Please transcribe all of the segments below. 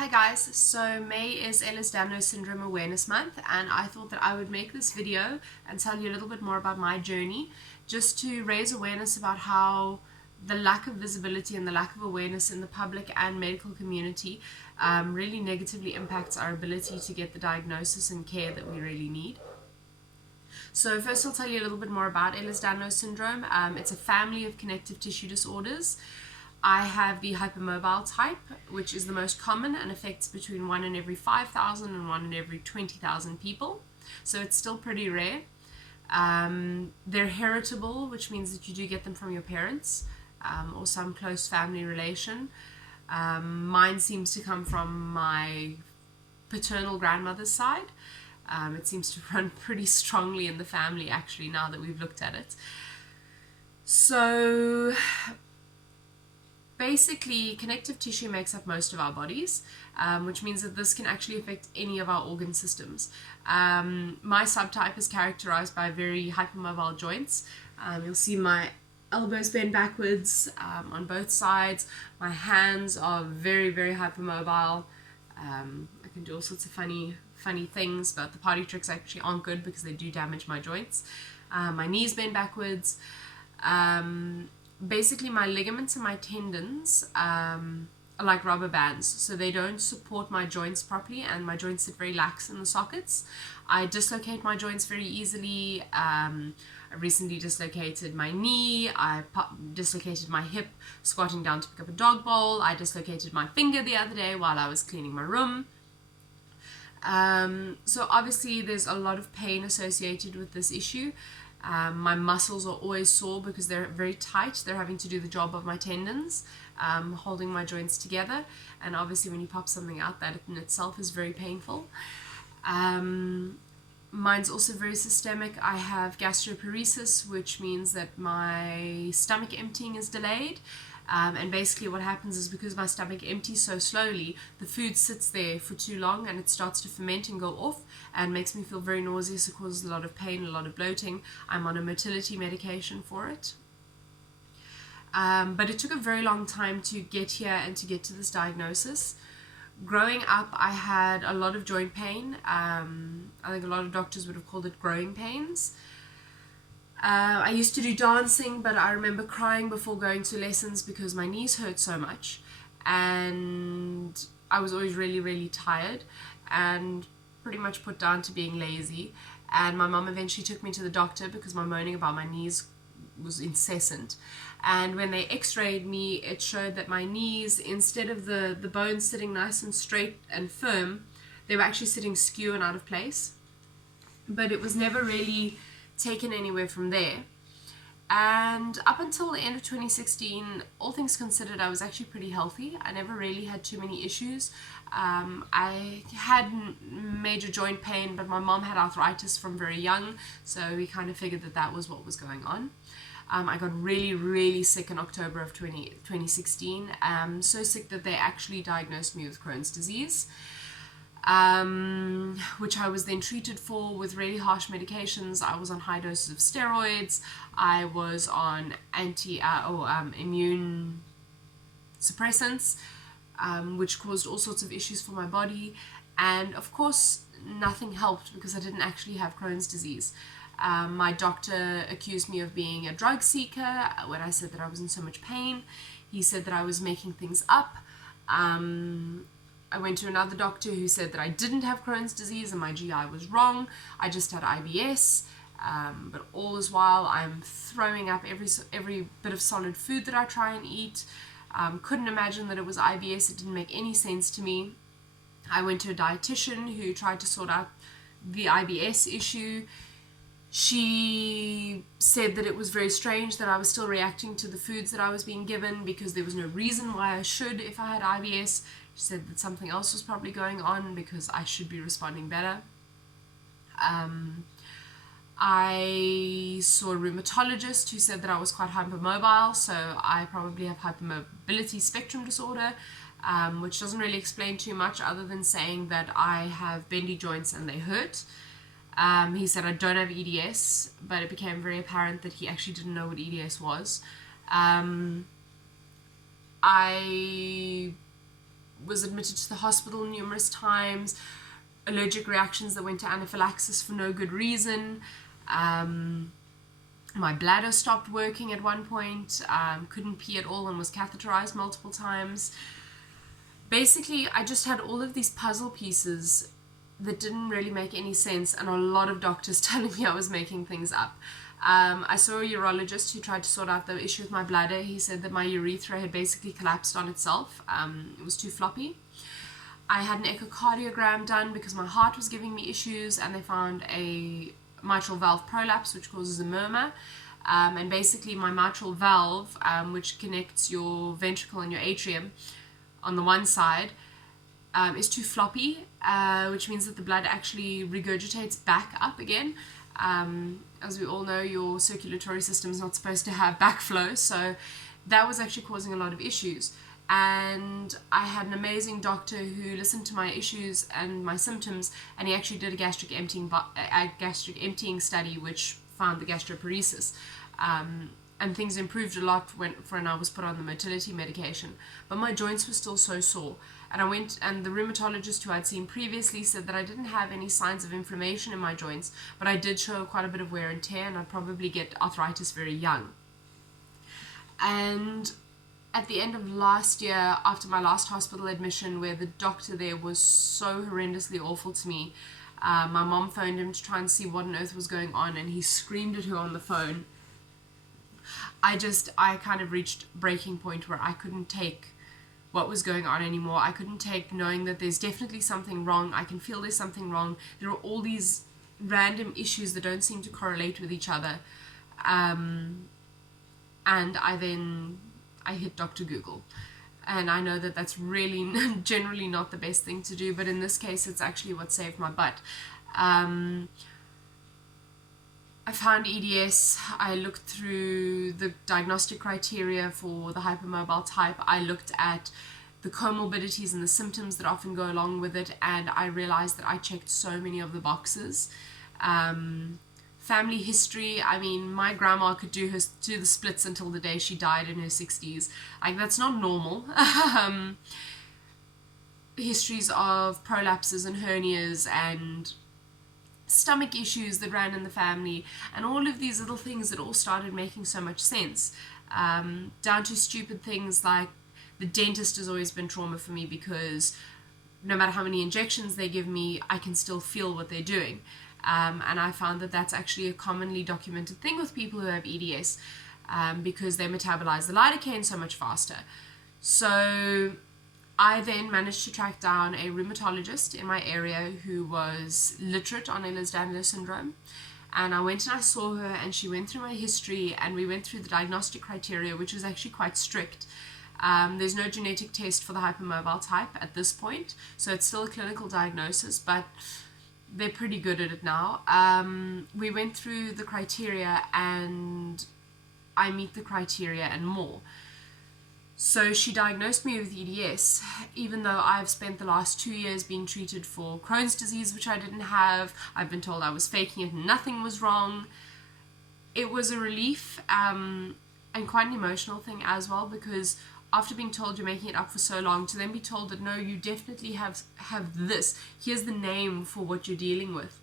Hi guys, so May is Ehlers Danlos Syndrome Awareness Month, and I thought that I would make this video and tell you a little bit more about my journey, just to raise awareness about how the lack of visibility and the lack of awareness in the public and medical community really negatively impacts our ability to get the diagnosis and care that we really need. So first I'll tell you a little bit more about Ehlers-Danlos syndrome. It's a family of connective tissue disorders. I have the hypermobile type, which is the most common and affects between 1 in every 5,000 and 1 in every 20,000 people. So it's still pretty rare. They're heritable, which means that you do get them from your parents or some close family relation. Mine seems to come from my paternal grandmother's side. It seems to run pretty strongly in the family, actually, now that we've looked at it. So basically, connective tissue makes up most of our bodies, which means that this can actually affect any of our organ systems. My subtype is characterized by very hypermobile joints. You'll see my elbows bend backwards on both sides. My hands are very, very hypermobile. I can do all sorts of funny things, but the party tricks actually aren't good because they do damage my joints. My knees bend backwards. Basically, my ligaments and my tendons are like rubber bands, so they don't support my joints properly, and my joints sit very lax in the sockets. I dislocate my joints very easily. I recently dislocated my knee. I dislocated my hip squatting down to pick up a dog bowl. I dislocated my finger the other day while I was cleaning my room. So obviously there's a lot of pain associated with this issue. My muscles are always sore because they're very tight. They're having to do the job of my tendons, holding my joints together. And obviously when you pop something out, that in itself is very painful. Mine's also very systemic. I have gastroparesis, which means that my stomach emptying is delayed. And basically what happens is, because my stomach empties so slowly, the food sits there for too long and it starts to ferment and go off and makes me feel very nauseous. It causes a lot of pain, a lot of bloating. I'm on a motility medication for it. But it took a very long time to get here and to get to this diagnosis. Growing up, I had a lot of joint pain. I think a lot of doctors would have called it growing pains. I used to do dancing, but I remember crying before going to lessons because my knees hurt so much, and I was always really, really tired and pretty much put down to being lazy. And my mum eventually took me to the doctor because my moaning about my knees was incessant. And when they x-rayed me, it showed that my knees, instead of the bones sitting nice and straight and firm, they were actually sitting skew and out of place. But it was never really taken anywhere from there. And up until the end of 2016, all things considered, I was actually pretty healthy. I never really had too many issues. I had major joint pain, but my mom had arthritis from very young, so we kind of figured that that was what was going on. I got really, really sick in October of 2016, so sick that they actually diagnosed me with Crohn's disease. Which I was then treated for with really harsh medications. I was on high doses of steroids. I was on immune suppressants, which caused all sorts of issues for my body. And of course, nothing helped because I didn't actually have Crohn's disease. My doctor accused me of being a drug seeker when I said that I was in so much pain. He said that I was making things up. I went to another doctor who said that I didn't have Crohn's disease and my GI was wrong. I just had IBS, but all this while I'm throwing up every bit of solid food that I try and eat. Couldn't imagine that it was IBS. It didn't make any sense to me. I went to a dietitian who tried to sort out the IBS issue. She said that it was very strange that I was still reacting to the foods that I was being given because there was no reason why I should if I had IBS. She said that something else was probably going on because I should be responding better. I saw a rheumatologist who said that I was quite hypermobile, so I probably have hypermobility spectrum disorder, which doesn't really explain too much other than saying that I have bendy joints and they hurt. He said I don't have EDS, but it became very apparent that he actually didn't know what EDS was. I was admitted to the hospital numerous times, allergic reactions that went to anaphylaxis for no good reason. My bladder stopped working at one point, couldn't pee at all and was catheterized multiple times. Basically, I just had all of these puzzle pieces that didn't really make any sense, and a lot of doctors telling me I was making things up. I saw a urologist who tried to sort out the issue with my bladder. He said that my urethra had basically collapsed on itself. It was too floppy. I had an echocardiogram done because my heart was giving me issues, and they found a mitral valve prolapse, which causes a murmur. And basically my mitral valve, which connects your ventricle and your atrium on the one side, is too floppy, which means that the blood actually regurgitates back up again. As we all know, your circulatory system is not supposed to have backflow, so that was actually causing a lot of issues. And I had an amazing doctor who listened to my issues and my symptoms, and he actually did a gastric emptying study which found the gastroparesis. And things improved a lot when I was put on the motility medication, but my joints were still so sore. And I went, and the rheumatologist who I'd seen previously said that I didn't have any signs of inflammation in my joints, but I did show quite a bit of wear and tear, and I'd probably get arthritis very young. And at the end of last year, after my last hospital admission, where the doctor there was so horrendously awful to me, my mom phoned him to try and see what on earth was going on, and he screamed at her on the phone. I kind of reached breaking point where I couldn't take what was going on anymore. I couldn't take knowing that there's definitely something wrong. I can feel there's something wrong. There are all these random issues that don't seem to correlate with each other. And I hit Dr. Google. And I know that that's really generally not the best thing to do, but in this case it's actually what saved my butt. I found EDS. I looked through the diagnostic criteria for the hypermobile type. I looked at the comorbidities and the symptoms that often go along with it, and I realized that I checked so many of the boxes. Family history, I mean, my grandma could do the splits until the day she died in her 60s. Like, that's not normal. Histories of prolapses and hernias and stomach issues that ran in the family, and all of these little things that all started making so much sense, down to stupid things like the dentist has always been trauma for me, because no matter how many injections they give me, I can still feel what they're doing, and I found that that's actually a commonly documented thing with people who have EDS, because they metabolize the lidocaine so much faster. So I then managed to track down a rheumatologist in my area who was literate on Ehlers-Danlos syndrome. And I went and I saw her, and she went through my history, and we went through the diagnostic criteria, which is actually quite strict. There's no genetic test for the hypermobile type at this point, so it's still a clinical diagnosis, but they're pretty good at it now. We went through the criteria, and I meet the criteria and more. So she diagnosed me with EDS, even though I've spent the last 2 years being treated for Crohn's disease, which I didn't have. I've been told I was faking it and nothing was wrong. It was a relief, and quite an emotional thing as well, because after being told you're making it up for so long, to then be told that no, you definitely have this, here's the name for what you're dealing with,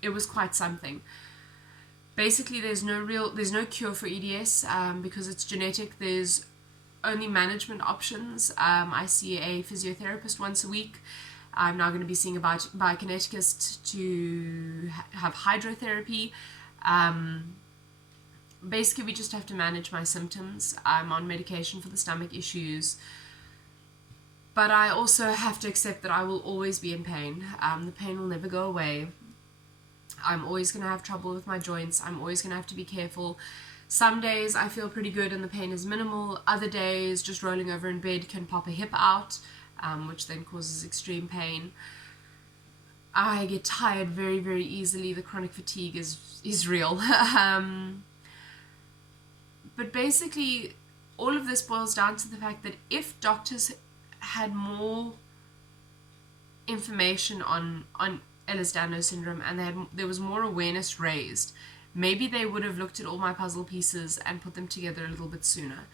it was quite something. Basically, there's no cure for EDS, because it's genetic. There's only management options. I see a physiotherapist once a week. I'm now going to be seeing a biokineticist to have hydrotherapy. Basically, we just have to manage my symptoms. I'm on medication for the stomach issues, but I also have to accept that I will always be in pain. The pain will never go away. I'm always going to have trouble with my joints. I'm always going to have to be careful. Some days I feel pretty good and the pain is minimal. Other days, just rolling over in bed can pop a hip out, which then causes extreme pain. I get tired very, very easily. The chronic fatigue is real. But basically, all of this boils down to the fact that if doctors had more information on Ehlers-Danlos syndrome, and there was more awareness raised, maybe they would have looked at all my puzzle pieces and put them together a little bit sooner.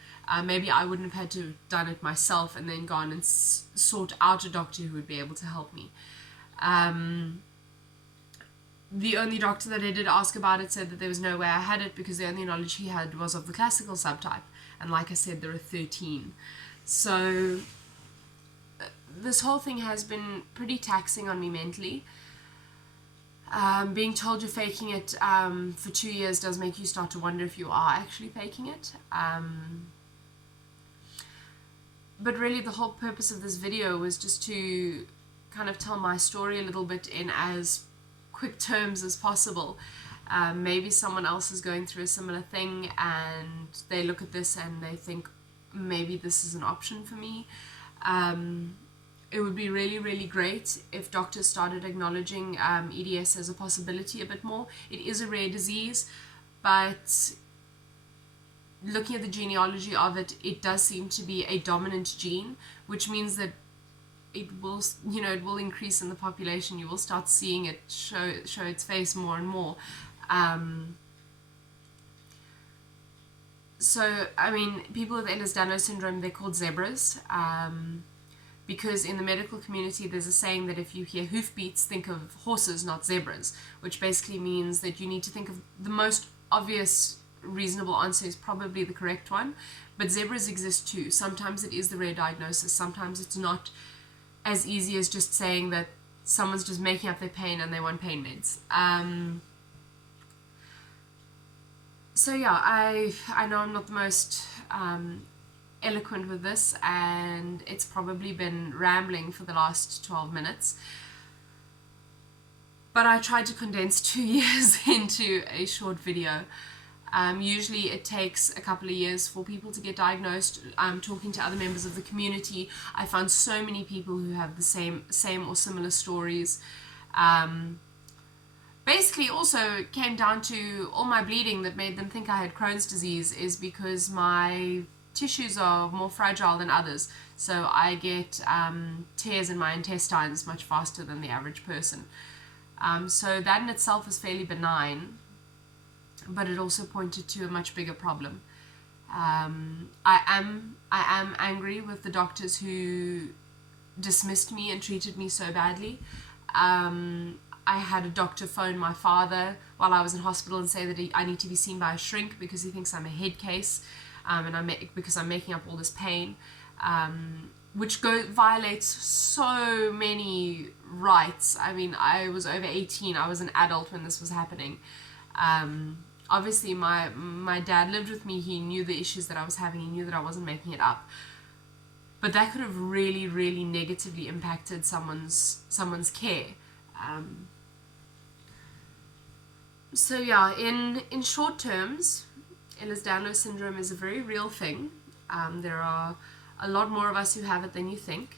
Maybe I wouldn't have had to have done it myself and then gone and sought out a doctor who would be able to help me. The only doctor that I did ask about it said that there was no way I had it because the only knowledge he had was of the classical subtype. And like I said, there are 13. So this whole thing has been pretty taxing on me mentally. Being told you're faking it for 2 years does make you start to wonder if you are actually faking it. But really the whole purpose of this video was just to kind of tell my story a little bit in as quick terms as possible. Maybe someone else is going through a similar thing and they look at this and they think maybe this is an option for me. It would be really, really great if doctors started acknowledging EDS as a possibility a bit more. It is a rare disease, but looking at the genealogy of it, it does seem to be a dominant gene, which means that it will, it will increase in the population. You will start seeing it show its face more and more. So, I mean, people with Ehlers-Danlos syndrome, they're called zebras, because in the medical community there's a saying that if you hear hoofbeats, think of horses, not zebras, which basically means that you need to think of the most obvious reasonable answer is probably the correct one, but zebras exist too. Sometimes it is the rare diagnosis, sometimes it's not as easy as just saying that someone's just making up their pain and they want pain meds. So yeah, I know I'm not the most eloquent with this, and it's probably been rambling for the last 12 minutes. But I tried to condense 2 years into a short video. Usually it takes a couple of years for people to get diagnosed. Talking to other members of the community, I found so many people who have the same or similar stories. Basically also came down to all my bleeding that made them think I had Crohn's disease is because my tissues are more fragile than others. So I get tears in my intestines much faster than the average person. So that in itself is fairly benign, but it also pointed to a much bigger problem. I am angry with the doctors who dismissed me and treated me so badly. I had a doctor phone my father while I was in hospital and say that I need to be seen by a shrink because he thinks I'm a head case, and because I'm making up all this pain, which violates so many rights. I mean, I was over 18, I was an adult when this was happening. Obviously my dad lived with me, he knew the issues that I was having, he knew that I wasn't making it up. But that could have really, really negatively impacted someone's care. So yeah, in short terms, Ehlers-Danlos syndrome is a very real thing. There are a lot more of us who have it than you think.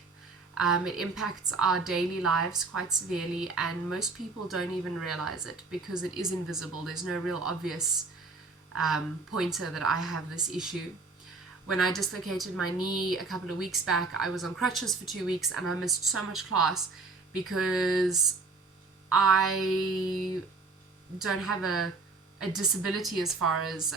It impacts our daily lives quite severely, and most people don't even realize it because it is invisible. There's no real obvious pointer that I have this issue. When I dislocated my knee a couple of weeks back, I was on crutches for 2 weeks and I missed so much class because I don't have a disability as far as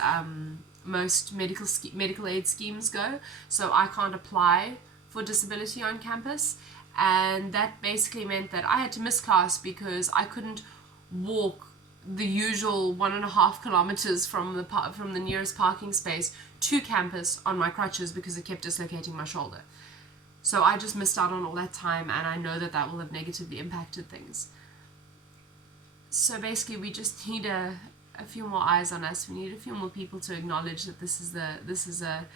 most medical aid schemes go, so I can't apply for disability on campus, and that basically meant that I had to miss class because I couldn't walk the usual 1.5 kilometers from the nearest parking space to campus on my crutches because it kept dislocating my shoulder. So I just missed out on all that time, and I know that will have negatively impacted things. So basically we just need a few more eyes on us. We need a few more people to acknowledge that this is a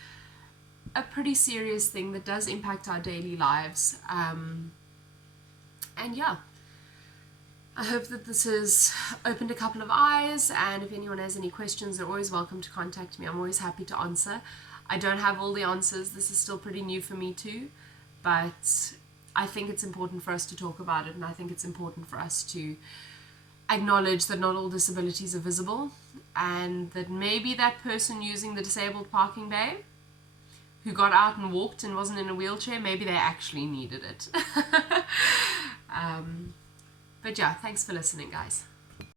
pretty serious thing that does impact our daily lives. And yeah, I hope that this has opened a couple of eyes, and if anyone has any questions, they're always welcome to contact me. I'm always happy to answer. I don't have all the answers. This is still pretty new for me too, but I think it's important for us to talk about it, and I think it's important for us to acknowledge that not all disabilities are visible, and that maybe that person using the disabled parking bay who got out and walked and wasn't in a wheelchair, maybe they actually needed it. But yeah, thanks for listening, guys.